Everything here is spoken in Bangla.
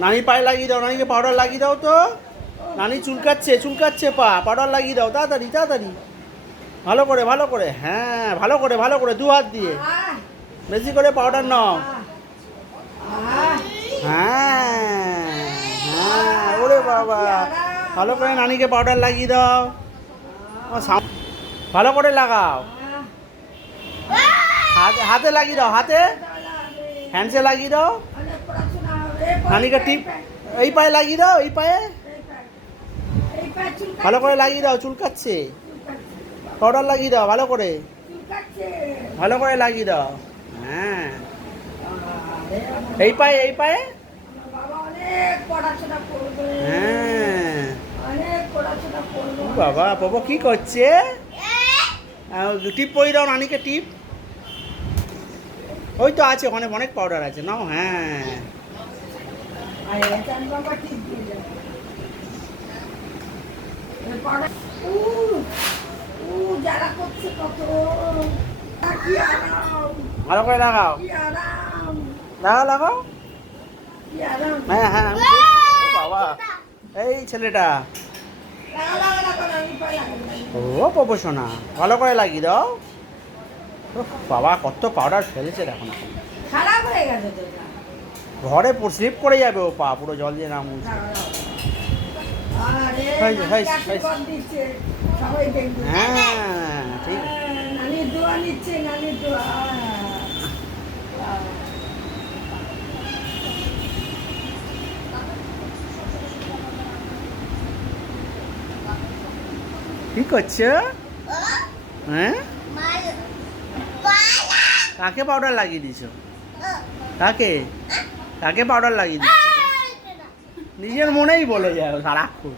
নানি পায়ে লাগিয়ে দাও, নানিকে পাউডার লাগিয়ে দাও তো। নানি চুলকাচ্ছে পা, পাউডার লাগিয়ে দাও তাড়াতাড়ি তাড়াতাড়ি। ভালো করে ভালো করে, হ্যাঁ ভালো করে দু হাত দিয়ে বেশি করে পাউডার নাও। হ্যাঁ হ্যাঁ, ওরে বাবা, ভালো করে নানিকে পাউডার লাগিয়ে দাও। ভালো করে লাগাও, হাতে লাগিয়ে দাও, হাতে হ্যান্ডসে লাগিয়ে দাও। নানিকে টিপ এই পায়ে লাগিয়ে দাও, এই পায়ে ভালো করে লাগিয়ে দাও, চুলকাচ্ছে। পাউডার লাগিয়ে দাও ভালো করে, ভালো করে লাগিয়ে দাও। হ্যাঁ, এই পায়ে হ্যাঁ। বাবা বাবা কি করছে? টিপ পরিয়ে দাও নানিকে, টিপ ওই তো আছে, ওখানে অনেক পাউডার আছে, নাও। হ্যাঁ, ভালো করে লাগাও, লাগাও। হ্যাঁ হ্যাঁ, বাবা এই ছেলেটা, ও প্রফেশনা, ভালো করে লাগিয়ে দাও। বাবা কত পাউডার ফেলেছে দেখো না, খারাপ হয়ে গেছে তো, ঘরে স্লিপ করে যাবে ও পা, পুরো জল দিয়ে না মুছবে। হ্যাঁ ঠিক, নানির দোয়া নিচ্ছে, নানির দোয়া। কি করছো? হ্যাঁ, কাকে পাউডার লাগিয়ে দিছো? কাকে পাউডার লাগিয়ে দিচ্ছ? নিজের মনেই বলে যাও সারাক্ষণ।